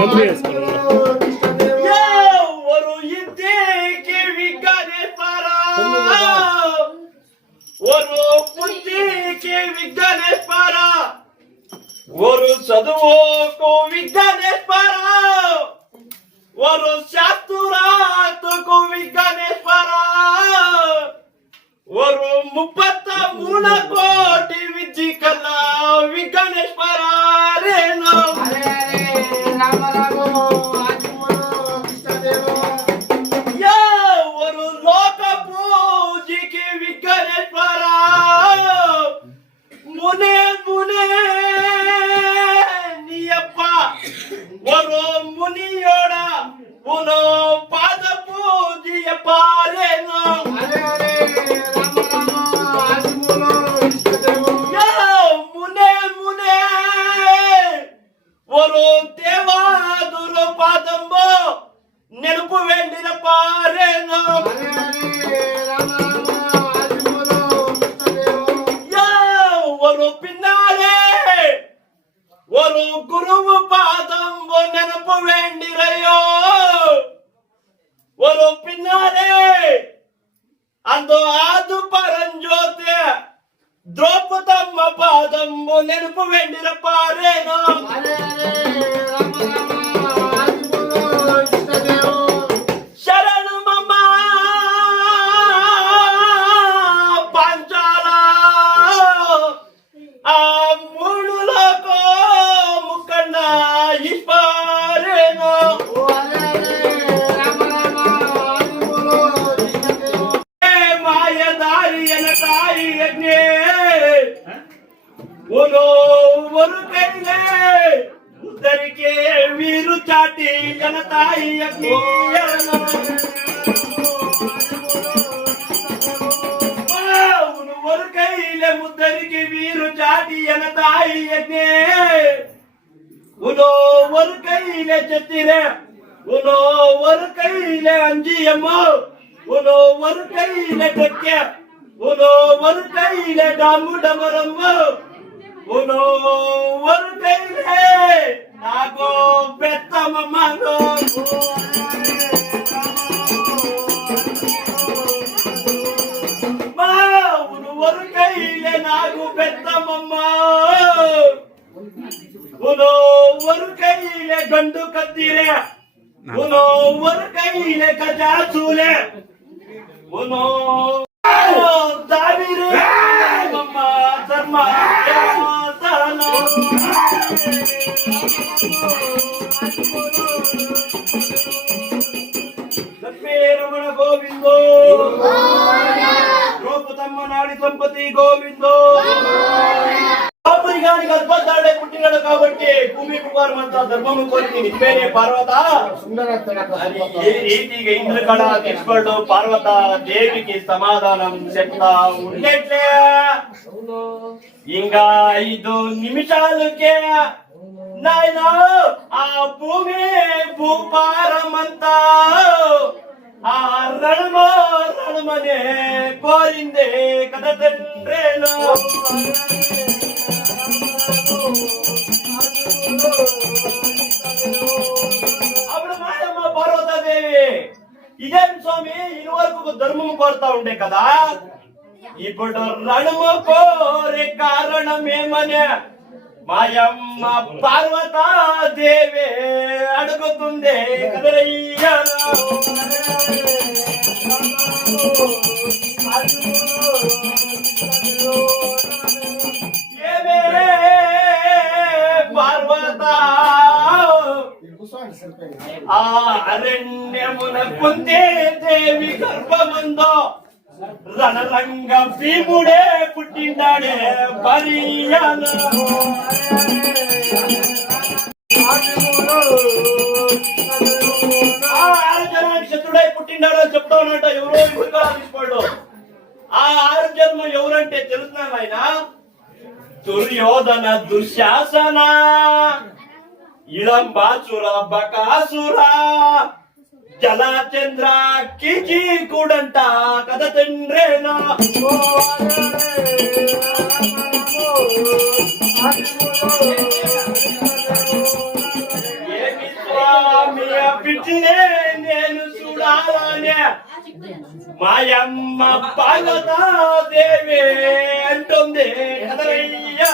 ఇంటికి విఘ్నేశ్వరా ఓరు బుద్ధికి విఘ్నేశ్వరా ఓరు చదువుకు విఘ్నేశ్వరా ఓరు శాస్త్రాలకు విఘ్నేశ్వరా ఓరు 33 కోటి విద్య కల్లా విఘ్నేశ్వరా రేణు ఓరు లోక పూజికి విఘ్నేశ్వరా మునే మునే నీయప్ప ఓరు మునియోడ ఉనో పాద పూజియప్ప రేణు మునే మునే ఓరు దేవాదుల పాదంబో నెలుపు వెండిన పారేను ఓరు పిన్నాలే ఓరు గురువు పాదంబో నెలుపు వెండిరయో ఓరు పిన్నాలే అందో ఆదు పరంజ్యోతి ద్రౌపదమ్మ పాదంబో నెలుపు వెండిన పారేను ఉద్దరికే వీరు చాటి జనతాయి ఒరుకైలే ముద్దరికి వీరు చాటి జనతాయి ఉనో ఒరుకైలే చెత్తిరే ఉనో ఒరుకైలే అంజియమ్మో ఉనో ఒరుకైలే టెక్కే ఉనో ఒరుకైలే డాము డమరమ్మో ఉనో ఒరుకైలే నాగో పెద్దమ్మో ఉను ఒరుకైలే నాగు పెద్దమ్మ ఉనో ఒరుకైలే గండు కత్తిరే ఉనో ఒరుకైలే గజాసూలే ఉనో దావిరే మమ్మ ధర్మ రమణ గోవిందో ద్రౌపదమ్మ నాడి సంపతి గోవిందో పాపురిగానికి అద్భుతాడే పుట్టినాడు కాబట్టి భూమి కుమారమంతా ధర్మము కోరి నిప్పేనే పార్వత ఈ రీతిగా ఇంద్రకళ తీసుకోడు పార్వత దేవికి సమాధానం చెప్తా ఉండేట్లే ఇంకా 5 నిమిషాలకే నాయన ఆ భూమి భూపారమంతా ఆ రణమనే కోరిందే కదా తండ్రేను అప్పుడు మాయమ్మ పార్వతీదేవి ఇదేం స్వామి ఇదివరకు ధర్మం కోరుతా ఉండే కదా ఇప్పుడు రణము కోరే కారణం ఏమనే మాయమ్మ పార్వతీదేవి అడుగుతుందే కదరయ్యా ఏమే పార్వత ఆ అరణ్యమున కుందే దేవి గర్భమందో రణరంగ భీముడే పుట్టిండాడే పరియాల శత్రుడై పుట్టిండాడో చెప్తా ఉన్నట్ట ఎవరో ఇంకా తీసుకోడు ఆ 6 జన్మ ఎవరంటే తెలుస్తున్నాం ఆయన దుర్యోధన దుశ్శాసన ఇళంబాసుర బకాసుర జలచంద్ర కిచి కూడంట కథ తండ్రేనా ఏమి పిచ్చినే నేను చూడాలనే మాయమ్మ పార్వతాదేవి అంటుంది కదరయ్యా.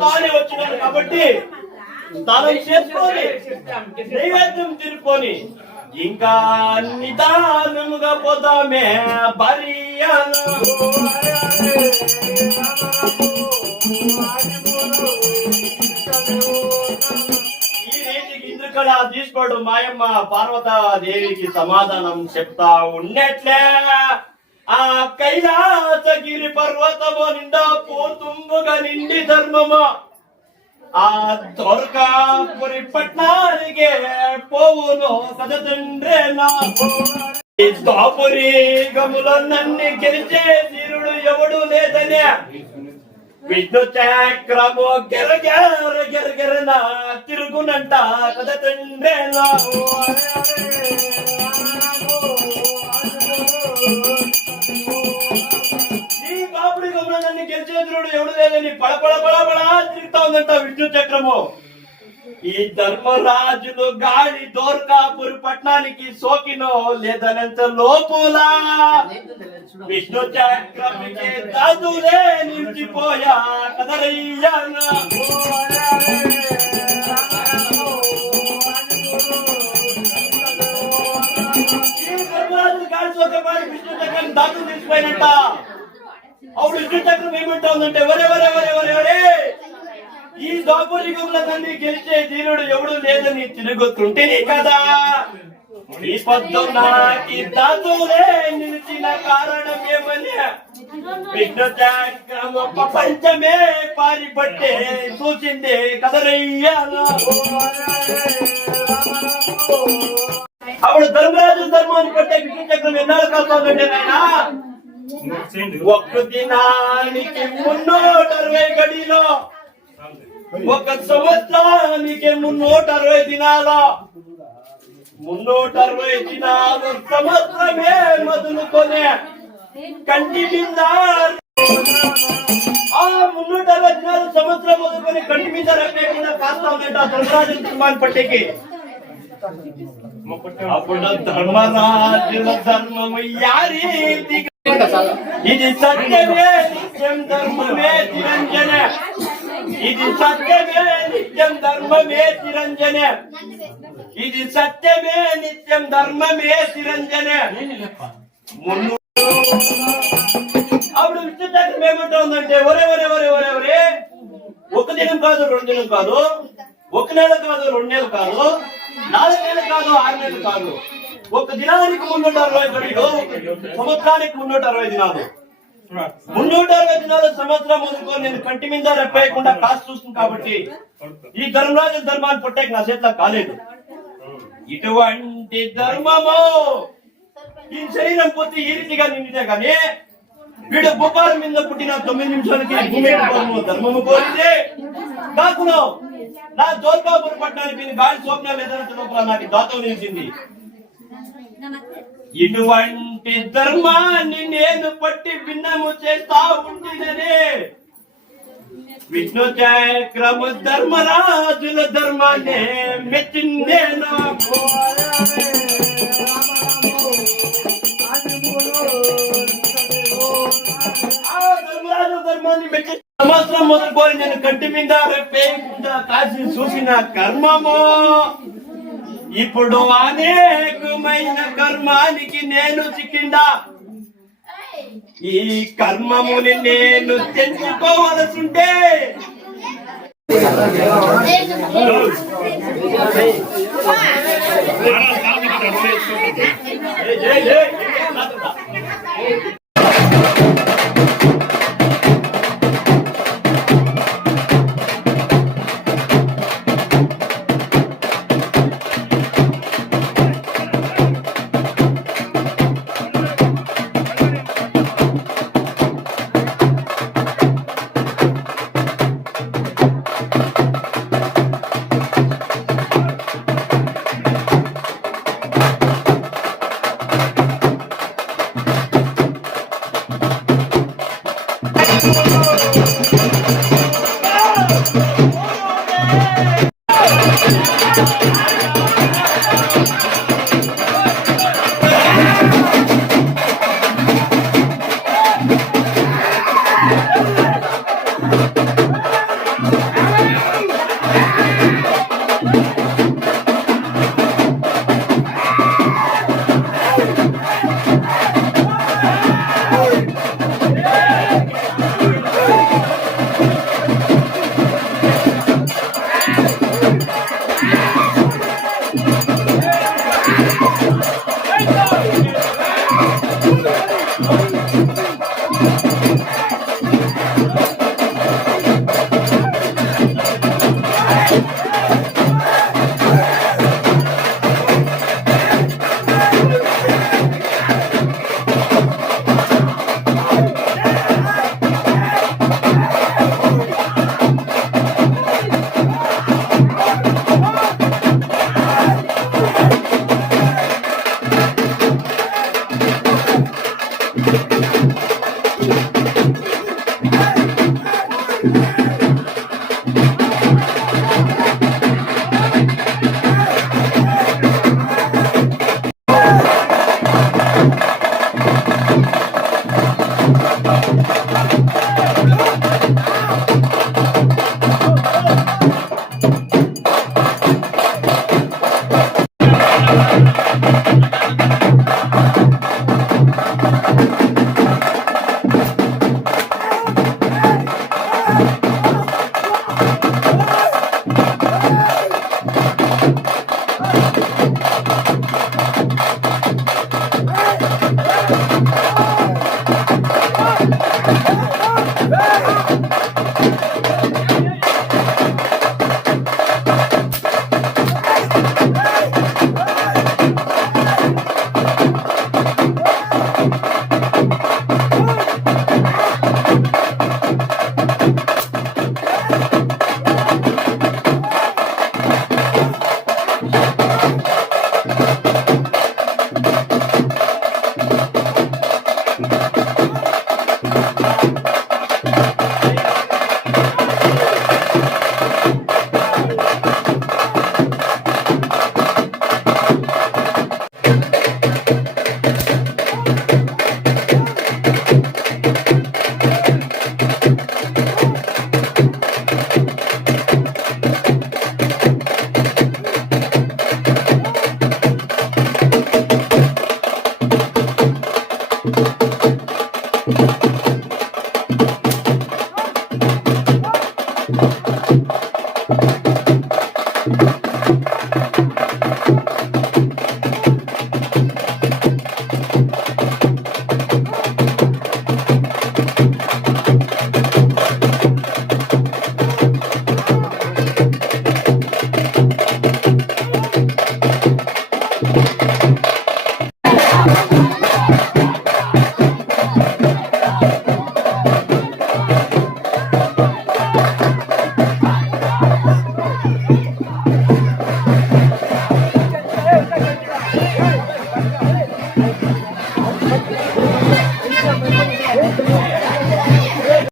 తానే వచ్చినాను కాబట్టి స్నానం చేసుకొని నైవేద్యం తిరుపుకొని ఇంకా నిదానముగా పోతామే భార్యలో. ఈ రీతికి ఇంద్రకళ తీసుకోవడం మాయమ్మ పార్వతాదేవికి సమాధానం చెప్తా ఉన్నట్లే ఆ కైలాసగిరి పర్వతము నిండా పోతుంగుగా నిండి ధర్మము ఆ దొరకాపురి పట్నానికే పోవును కథ తండ్రే నా. ఈ దాపురి గములో నన్ను గెలిచే తీరుడు ఎవడు లేదనే విష్ణు చక్రము గెరగెరగెరగెరన తిరుగునంట కథ తండ్రే నా. నన్ను గెలిచేంద్రుడు ఎవడు లేదని పడపడ పడపడా తిరుగుతా ఉందంట విష్ణు చక్రము. ఈ ధర్మరాజులు గాలి దోర్కాపురి పట్టణానికి సోకినో లేదనంత లోపులా విష్ణు చక్రమికి దాదులే నిలిచిపోయా కదరయ్యా. ధర్మరాజులు గాలి సోకపాడి విష్ణు చక్రం దాదులు నిలిచిపోయినట్ట. అప్పుడు విష్ణు చక్రం ఏమంటా ఉందంటే వరే ఈ దాపురికంలో నన్ను గెలిచే తీరుడు ఎవడు లేదని తిరుగుతుంటేనే కదా ఈ పొద్దు నాకి దాదులే నిలిచిన కారణం ఏమని విష్ణు చక్రము ప్రపంచమే పారిపట్టే చూసిందే కదరయ్యా. అప్పుడు ధర్మరాజు ధర్మాన్ని పట్టే విష్ణు చక్రం ఎన్నాళ్ళు కాస్తుందంటే నాయనా ఒక్క దినానికి 360 గడిలో ఒక సంవత్సరానికి 360 దినాలు 360 దినాలు సంవత్సరమే మొదలుకొనే కంటి మీద ఆ 360 దినాలు సంవత్సరం మొదలుకొని కంటి మీద రక్కుండా కాస్తా ఉందంట ధర్మరాజు ధర్మాన్ని పట్టేకి. అప్పుడు ధర్మరాజుల ధర్మము యారీతి ఇది సత్యమే నిత్యం ధర్మమే తిరంజన. ఇది సత్యమే నిత్యం ధర్మమే తిరంజన. ఇది సత్యమే నిత్యం ధర్మమే తిరంజన. అప్పుడు విష్ణు చక్రం ఏమంటా ఉందంటే ఒరే ఒక దినం కాదు 2 దినం కాదు, 1 నెల కాదు 2 నెలలు కాదు, 4 నెలలు కాదు 6 నెలలు కాదు, ఒక దినానికి 360 గడిలో సంవత్సరానికి 360 దినాలు 360 దినాలు సంవత్సరం మొదలుకొని నేను కంటి మీద రెప్పేయకుండా కాసు చూస్తుంది కాబట్టి ఈ ధర్మరాజు ధర్మాన్ని పుట్టేకి నా చేత కాలేదు. ఇటువంటి ధర్మము ఈ శరీరం పోతే ఈ రీతిగా నిండితే గానీ వీడు భూపాలం మీద పుట్టిన 9 నిమిషాలకి భూమి ధర్మము కోరింది కాకును నా దోర్కాపురి పట్టణానికి గాలి స్వప్నాలు ఎదురంత నాకు దాతం నిలిచింది. ఇటువంటి ధర్మాన్ని నేను పట్టి భిన్నము చేస్తా ఉంటిననే విష్ణు చక్రము ధర్మరాజుల ధర్మాన్ని మెచ్చిందే నాకు. ధర్మరాజు ధర్మాన్ని మెచ్చి సంవత్సరం మొదలుకొని నేను కంటి మీద రేపేయకుండా కాసి చూసిన కర్మము ఇప్పుడు అనేకమైన కర్మానికి నేను చిక్కిందా. ఈ కర్మముని నేను తెచ్చుకోవలసింటే